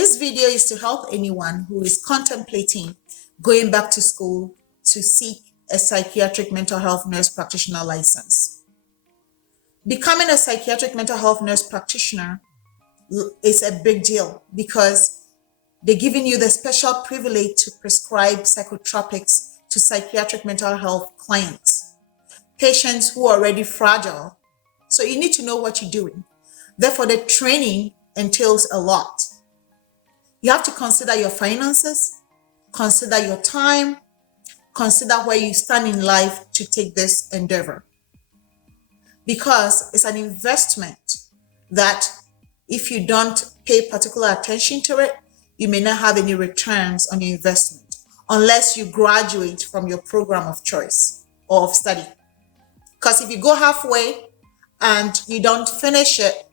This video is to help anyone who is contemplating going back to school to seek a psychiatric mental health nurse practitioner license. Becoming a psychiatric mental health nurse practitioner is a big deal because they're giving you the special privilege to prescribe psychotropics to psychiatric mental health clients, patients who are already fragile. So you need to know what you're doing. Therefore, the training entails a lot. You have to consider your finances, consider your time, consider where you stand in life to take this endeavor. Because it's an investment that if you don't pay particular attention to it, you may not have any returns on your investment unless you graduate from your program of choice or of study. Because if you go halfway and you don't finish it,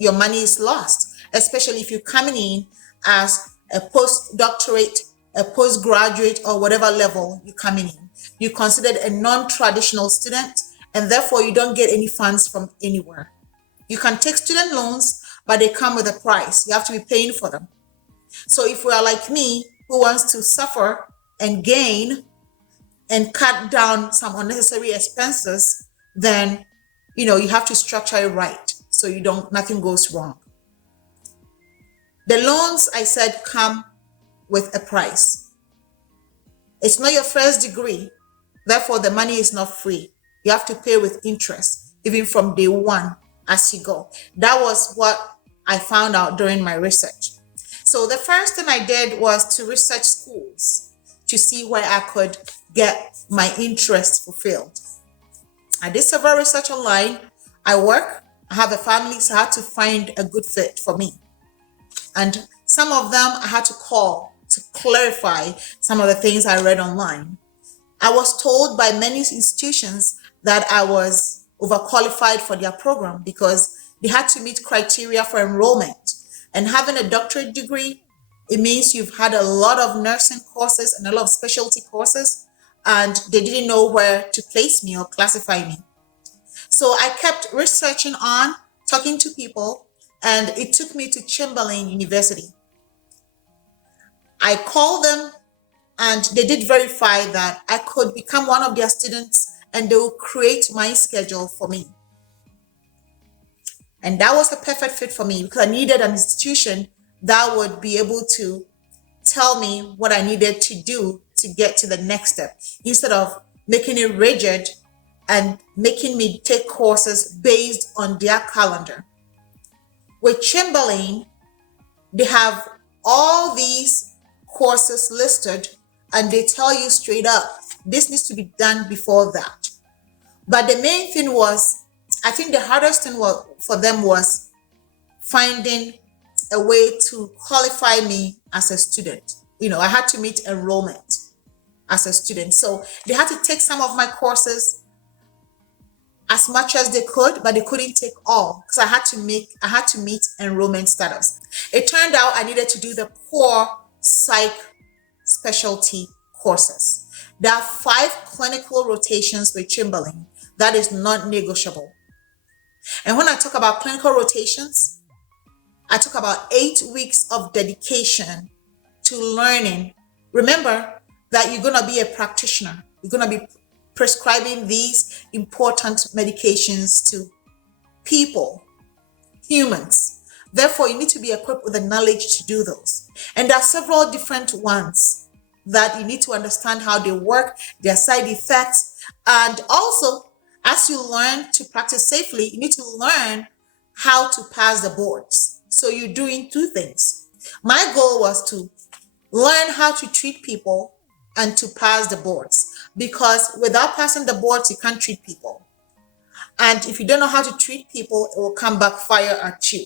your money is lost, especially if you're coming in as a postdoctorate, a postgraduate, or whatever level you're coming in. You're considered a non-traditional student, and therefore you don't get any funds from anywhere. You can take student loans, but they come with a price. You have to be paying for them. So if you are like me, who wants to suffer and gain and cut down some unnecessary expenses, then you have to structure it right so nothing goes wrong. The loans, I said, come with a price. It's not your first degree, therefore the money is not free. You have to pay with interest, even from day one as you go. That was what I found out during my research. So the first thing I did was to research schools to see where I could get my interest fulfilled. I did several research online. I work, I have a family, so I had to find a good fit for me. And some of them I had to call to clarify some of the things I read online. I was told by many institutions that I was overqualified for their program because they had to meet criteria for enrollment. And having a doctorate degree, it means you've had a lot of nursing courses and a lot of specialty courses, and they didn't know where to place me or classify me. So I kept researching on, talking to people, and it took me to Chamberlain University. I called them and they did verify that I could become one of their students and they will create my schedule for me. And that was a perfect fit for me because I needed an institution that would be able to tell me what I needed to do to get to the next step, instead of making it rigid and making me take courses based on their calendar. With Chamberlain, they have all these courses listed and they tell you straight up, this needs to be done before that. But the main thing was, I think the hardest thing for them was finding a way to qualify me as a student. I had to meet enrollment as a student. So they had to take some of my courses as much as they could, but they couldn't take all because I had to meet enrollment status. It turned out I needed to do the core psych specialty courses. There are 5 clinical rotations with Chamberlain. That is not negotiable. And when I talk about clinical rotations, I talk about 8 weeks of dedication to learning. Remember that you're going to be a practitioner. You're going to be prescribing these important medications to people, humans. Therefore, you need to be equipped with the knowledge to do those. And there are several different ones that you need to understand how they work, their side effects, and also, as you learn to practice safely, you need to learn how to pass the boards. So you're doing 2 things. My goal was to learn how to treat people and to pass the boards, because without passing the boards, you can't treat people. And if you don't know how to treat people, it will come backfire at you.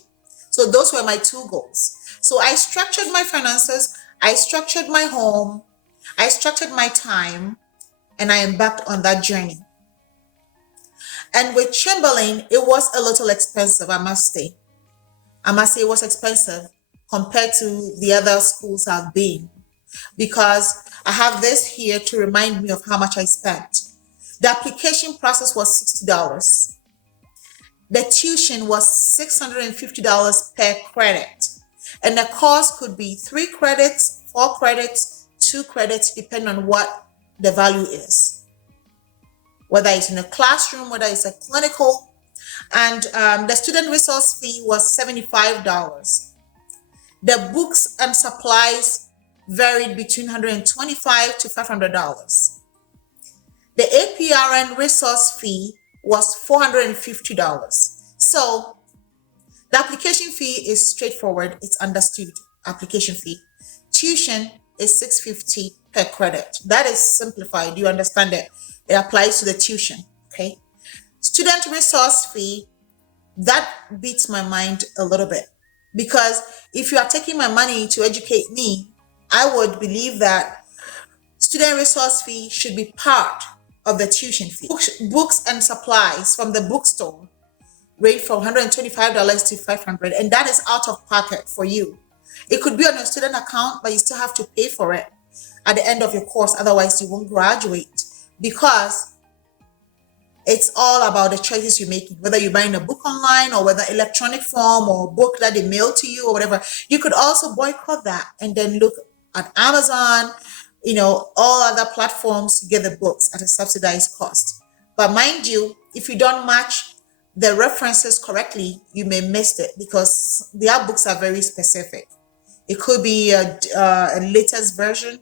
So those were my 2 goals. So I structured my finances, I structured my home, I structured my time, and I embarked on that journey. And with Chamberlain, it was a little expensive, I must say. It was expensive compared to the other schools I've been, because I have this here to remind me of how much I spent. The application process was $60. The tuition was $650 per credit. And the course could be 3 credits, 4 credits, 2 credits, depending on what the value is. Whether it's in a classroom, whether it's a clinical. And the student resource fee was $75. The books and supplies varied between $125 to $500. The APRN resource fee was $450. So the application fee is straightforward. It's understood. Application fee. Tuition is $650 per credit. That is simplified. You understand it. It applies to the tuition. Okay. Student resource fee, that beats my mind a little bit, because if you are taking my money to educate me, I would believe that student resource fee should be part of the tuition fee. Books and supplies from the bookstore range from $125 to $500, and that is out of pocket for you. It could be on your student account, but you still have to pay for it at the end of your course. Otherwise, you won't graduate, because it's all about the choices you're making, whether you're buying a book online or whether electronic form or book that they mail to you or whatever. You could also boycott that and then look at Amazon, all other platforms to get the books at a subsidized cost. But mind you, if you don't match the references correctly, you may miss it, because their books are very specific. It could be a latest version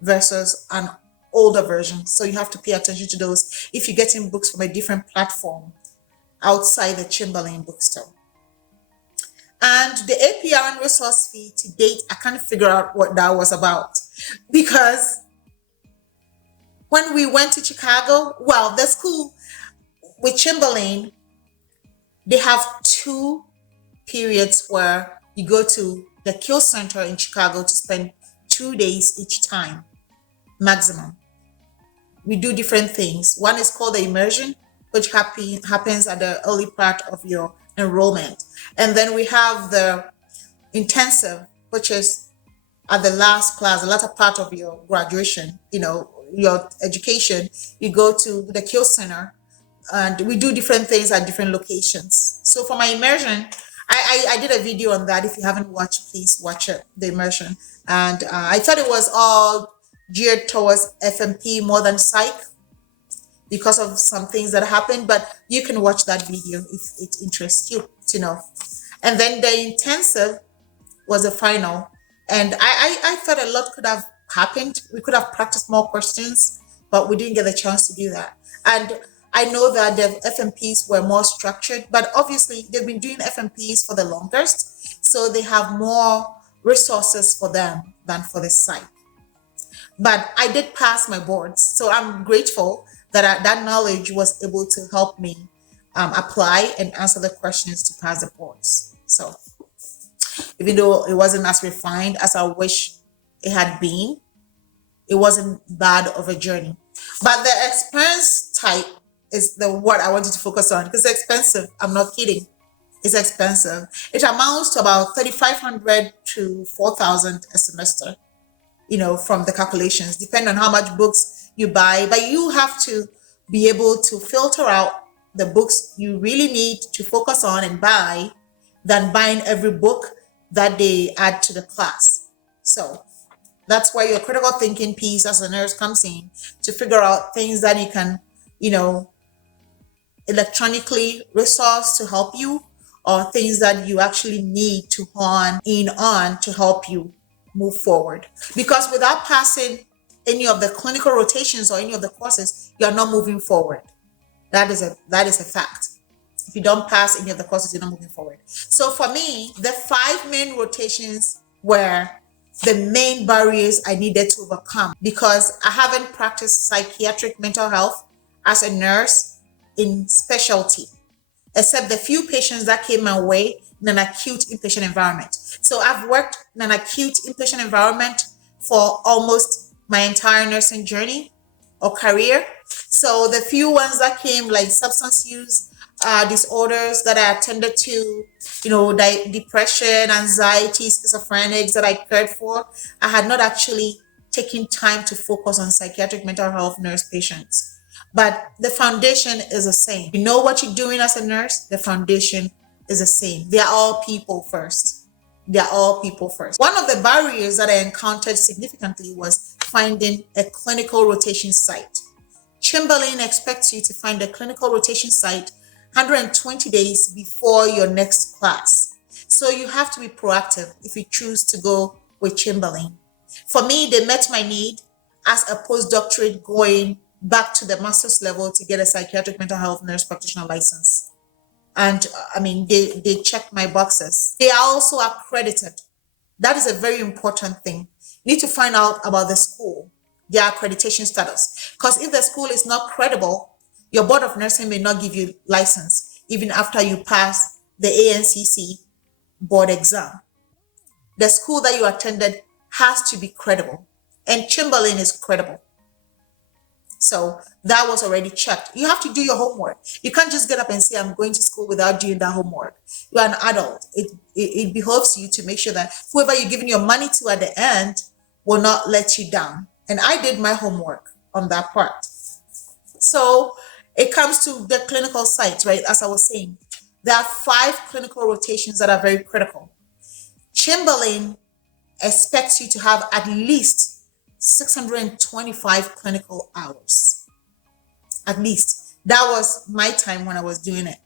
versus an older version. So you have to pay attention to those if you're getting books from a different platform outside the Chamberlain bookstore. And the APRN resource fee to date, I can't figure out what that was about, because when we went to Chicago, well, the school with Chamberlain, they have 2 periods where you go to the Kill Center in Chicago to spend 2 days each time, maximum. We do different things. One is called the immersion, which happens at the early part of your enrollment. And then we have the intensive, which is at the last class, the latter part of your graduation, your education. You go to the Kill Center, and we do different things at different locations. So for my immersion, I did a video on that. If you haven't watched, please watch it, the immersion. And I thought it was all geared towards FMP more than psych, because of some things that happened, but you can watch that video if it interests you to know. And then the intensive was a final, and I thought a lot could have happened. We could have practiced more questions, but we didn't get the chance to do that. And I know that the FMPs were more structured, but obviously they've been doing FMPs for the longest, so they have more resources for them than for the psych. But I did pass my boards, so I'm grateful that that knowledge was able to help me apply and answer the questions to pass the boards. So even though it wasn't as refined as I wish it had been, it wasn't bad of a journey. But the expense type is the what I wanted to focus on, because it's expensive. I'm not kidding. It's expensive. It amounts to about $3,500 to $4,000 a semester, from the calculations, depending on how much books you buy. But you have to be able to filter out the books you really need to focus on and buy, than buying every book that they add to the class. So that's where your critical thinking piece as a nurse comes in, to figure out things that you can, electronically resource to help you, or things that you actually need to hone in on to help you move forward. Because without passing any of the clinical rotations or any of the courses, you're not moving forward. That is a fact. If you don't pass any of the courses, you're not moving forward. So for me, the 5 main rotations were the main barriers I needed to overcome, because I haven't practiced psychiatric mental health as a nurse in specialty, except the few patients that came my way in an acute inpatient environment. So I've worked in an acute inpatient environment for almost my entire nursing journey or career. So the few ones that came, like substance use disorders that I attended to, depression, anxiety, schizophrenics that I cared for, I had not actually taken time to focus on psychiatric mental health nurse patients. But the foundation is the same. What you're doing as a nurse, the foundation is the same. They are all people first. They're all people first. One of the barriers that I encountered significantly was finding a clinical rotation site. Chamberlain expects you to find a clinical rotation site 120 days before your next class. So you have to be proactive if you choose to go with Chamberlain. For me, they met my need as a postdoctorate going back to the master's level to get a psychiatric mental health nurse practitioner license. And I mean, they checked my boxes. They are also accredited. That is a very important thing. You need to find out about the school, their accreditation status. Because if the school is not credible, your board of nursing may not give you license even after you pass the ANCC board exam. The school that you attended has to be credible, and Chamberlain is credible. So that was already checked. You have to do your homework. You can't just get up and say, I'm going to school without doing that homework. You are an adult. It behoves you to make sure that whoever you're giving your money to at the end will not let you down. And I did my homework on that part. So it comes to the clinical sites, right? As I was saying, there are 5 clinical rotations that are very critical. Chamberlain expects you to have at least 625 clinical hours. At least. That was my time when I was doing it.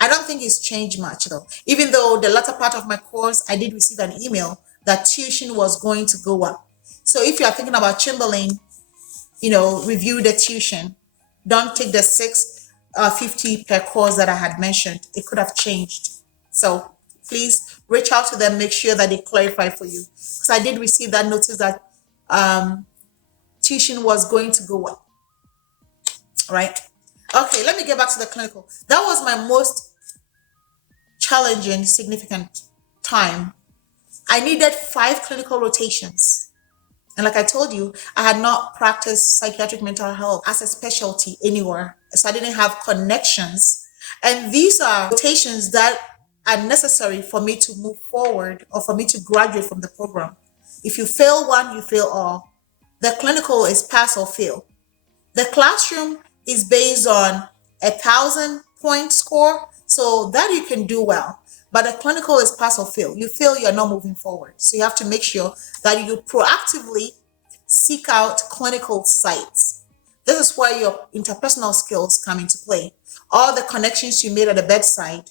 I don't think it's changed much though. Even though the latter part of my course, I did receive an email that tuition was going to go up. So if you are thinking about Chamberlain, review the tuition. Don't take the $650 per course that I had mentioned. It could have changed. So please reach out to them, make sure that they clarify for you. Because I did receive that notice that tuition was going to go up. Right? Okay, let me get back to the clinical. That was my most challenging, significant time. I needed 5 clinical rotations. And like I told you, I had not practiced psychiatric mental health as a specialty anywhere. So I didn't have connections. And these are rotations that are necessary for me to move forward or for me to graduate from the program. If you fail one, you fail all. The clinical is pass or fail. The classroom is based on 1,000-point score, so that you can do well. But the clinical is pass or fail. You fail, you're not moving forward. So you have to make sure that you proactively seek out clinical sites. This is where your interpersonal skills come into play. All the connections you made at the bedside,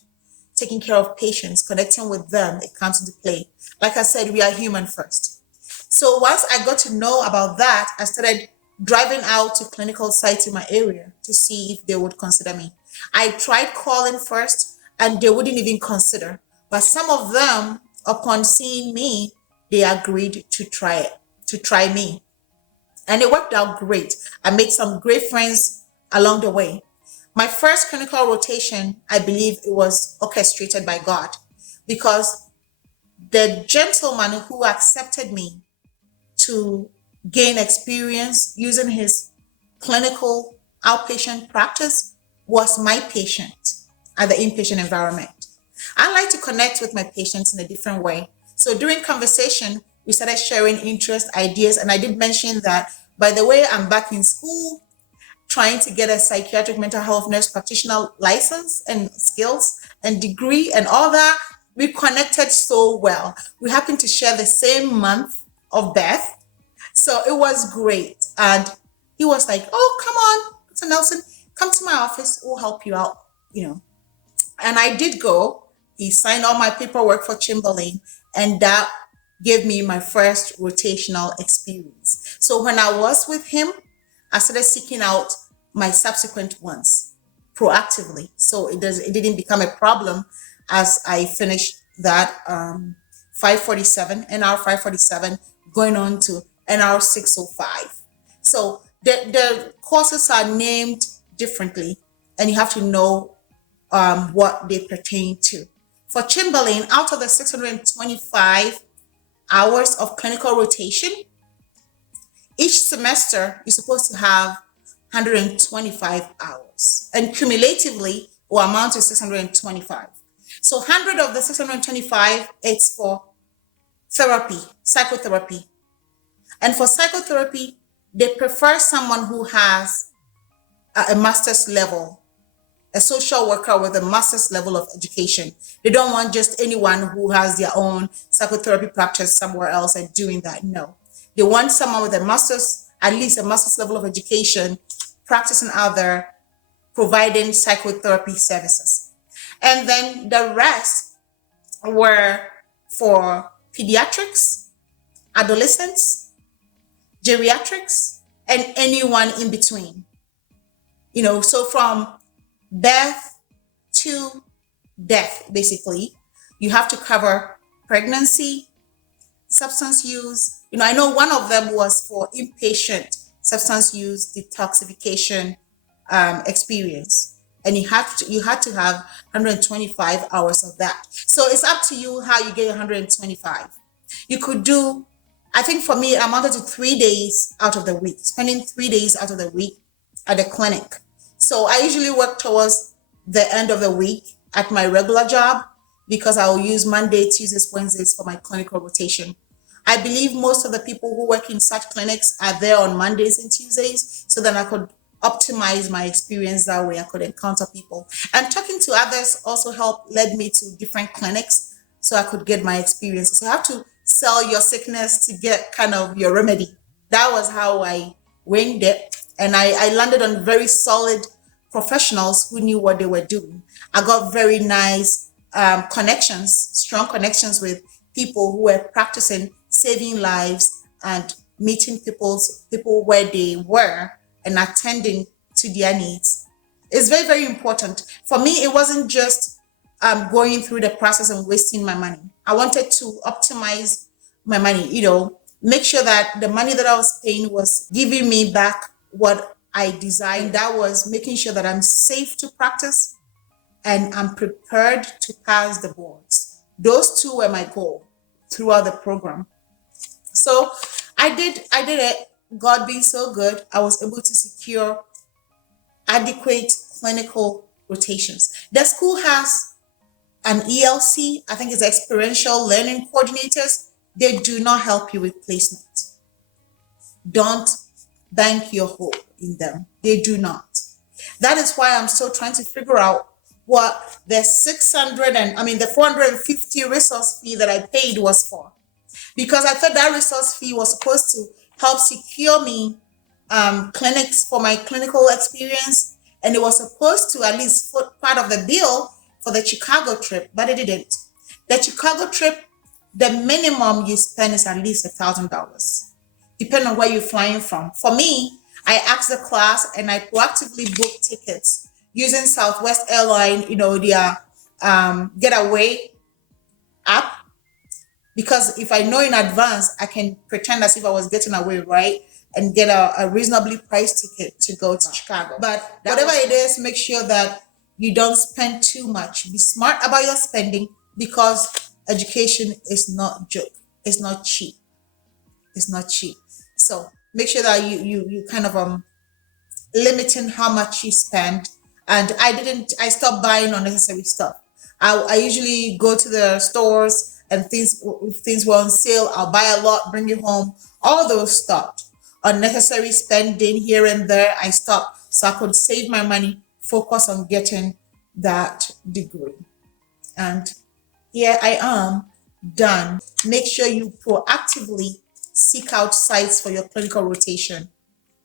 taking care of patients, connecting with them, it comes into play. Like I said, we are human first. So once I got to know about that, I started driving out to clinical sites in my area to see if they would consider me. I tried calling first and they wouldn't even consider. But some of them, upon seeing me, they agreed to try me. And it worked out great. I made some great friends along the way. My first clinical rotation, I believe it was orchestrated by God, because the gentleman who accepted me to gain experience using his clinical outpatient practice was my patient at the inpatient environment. I like to connect with my patients in a different way. So during conversation, we started sharing interests, ideas, and I did mention that, by the way, I'm back in school trying to get a psychiatric mental health nurse practitioner license and skills and degree and all that. We connected so well. We happened to share the same month of birth. So it was great. And he was like, oh, come on, Dr. Nelson, come to my office. We'll help you out, And I did go. He signed all my paperwork for Chamberlain, and that gave me my first rotational experience. So when I was with him, I started seeking out my subsequent ones proactively. So it didn't become a problem as I finished that NR 547, going on to NR 605. So the courses are named differently, and you have to know what they pertain to. For Chamberlain, out of the 625 hours of clinical rotation, each semester you're supposed to have 125 hours, and cumulatively will amount to 625. So 100 of the 625, it's for therapy, psychotherapy. And for psychotherapy, they prefer someone who has a master's level a social worker with a master's level of education. They don't want just anyone who has their own psychotherapy practice somewhere else and doing that. No. They want someone with a master's, at least a master's level of education, practicing out there, providing psychotherapy services. And then the rest were for pediatrics, adolescents, geriatrics, and anyone in between. So from birth to death, basically, you have to cover pregnancy, substance use. I know one of them was for inpatient substance use detoxification experience, and you had to have 125 hours of that. So it's up to you how you get 125. You could do, I think for me, it amounted to 3 days out of the week, spending 3 days out of the week at the clinic. So I usually work towards the end of the week at my regular job because I will use Monday, Tuesdays, Wednesdays for my clinical rotation. I believe most of the people who work in such clinics are there on Mondays and Tuesdays, so then I could optimize my experience that way. I could encounter people. And talking to others also led me to different clinics so I could get my experiences. So you have to sell your sickness to get kind of your remedy. That was how I winged it. And I landed on very solid professionals who knew what they were doing. I got very nice connections, strong connections with people who were practicing saving lives and meeting people where they were and attending to their needs. It's very, very important. For me, it wasn't just going through the process and wasting my money. I wanted to optimize my money, make sure that the money that I was paying was giving me back what I designed. That was making sure that I'm safe to practice and I'm prepared to pass the boards. Those two were my goal throughout the program. So I did it. God being so good, I was able to secure adequate clinical rotations. The school has an ELC, I think it's experiential learning coordinators. They do not help you with placement. Don't bank your hope in them. They do not. That is why I'm still trying to figure out what the 450 resource fee that I paid was for. Because I thought that resource fee was supposed to help secure me clinics for my clinical experience. And it was supposed to at least foot part of the bill for the Chicago trip, but it didn't. The Chicago trip, the minimum you spend is at least $1,000, depending on where you're flying from. For me, I asked the class and I proactively booked tickets using Southwest Airline, their Getaway app. Because if I know in advance, I can pretend as if I was getting away, right? And get a reasonably priced ticket to go to Chicago. But whatever it is, make sure that you don't spend too much. Be smart about your spending because education is not joke. It's not cheap. It's not cheap. So make sure that you kind of limiting how much you spend. And I stopped buying unnecessary stuff. I usually go to the stores and things were on sale. I'll buy a lot, bring it home. All those stopped. Unnecessary spending here and there, I stopped so I could save my money, focus on getting that degree. And here I am, done. Make sure you proactively seek out sites for your clinical rotation.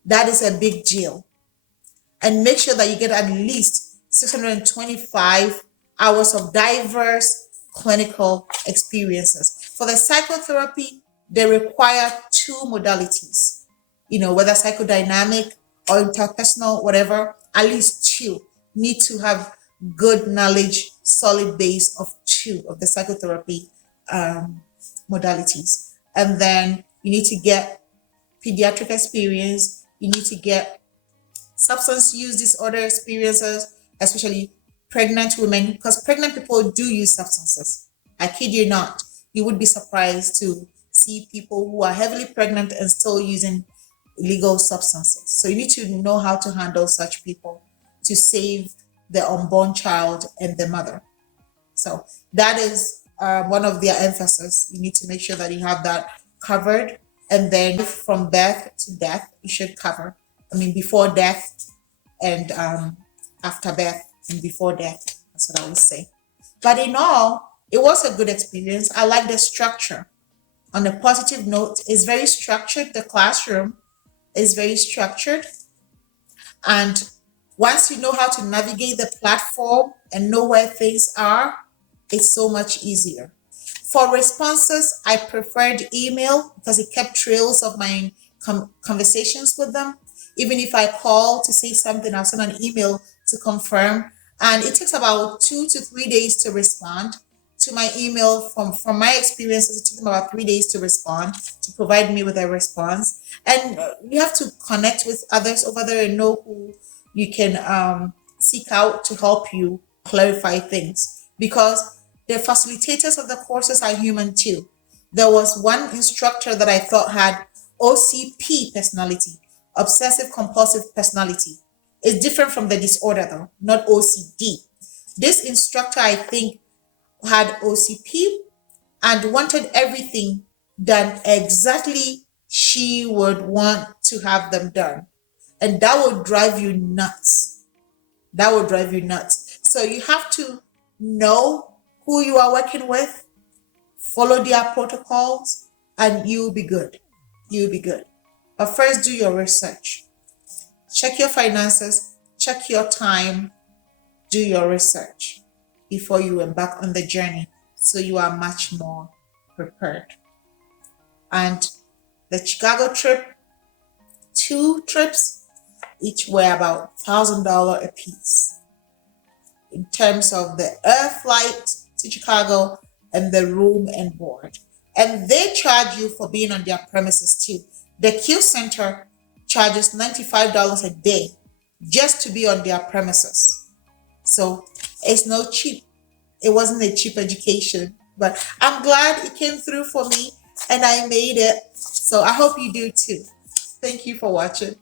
That is a big deal. And make sure that you get at least 625 hours of diverse clinical experiences. For the psychotherapy, they require 2 modalities, whether psychodynamic or interpersonal, whatever, at least 2. Need to have good knowledge, solid base of 2 of the psychotherapy modalities. And then you need to get pediatric experience. You need to get substance use disorder experiences, especially pregnant women, because pregnant people do use substances. I kid you not. You would be surprised to see people who are heavily pregnant and still using illegal substances. So you need to know how to handle such people to save the unborn child and the mother. So that is one of their emphasis. You need to make sure that you have that covered. And then from birth to death, you should cover. Before death and after birth and before death. That's what I would say. But in all, it was a good experience. I like the structure. On a positive note, it's very structured. The classroom is very structured. And once you know how to navigate the platform and know where things are, it's so much easier. For responses, I preferred email because it kept trails of my conversations with them. Even if I call to say something, I'll send an email to confirm. And it takes about 2 to 3 days to respond to my email. From my experiences, it took them about 3 days to respond, to provide me with a response. And you have to connect with others over there and know who you can seek out to help you clarify things, because the facilitators of the courses are human too. There was one instructor that I thought had OCP personality, obsessive compulsive personality. It's different from the disorder though, not OCD. This instructor, I think, had OCP and wanted everything done exactly she would want to have them done. And that would drive you nuts. That would drive you nuts. So you have to know who you are working with, follow their protocols, and you'll be good. You'll be good. But first, do your research. Check your finances, check your time, do your research before you embark on the journey, so you are much more prepared. And the Chicago trip, 2 trips, each were about $1,000 a piece in terms of the air flight to Chicago and the room and board. And they charge you for being on their premises too. The Q Center charges $95 a day just to be on their premises. So it's no cheap. It wasn't a cheap education, but I'm glad it came through for me and I made it. So I hope you do too. Thank you for watching.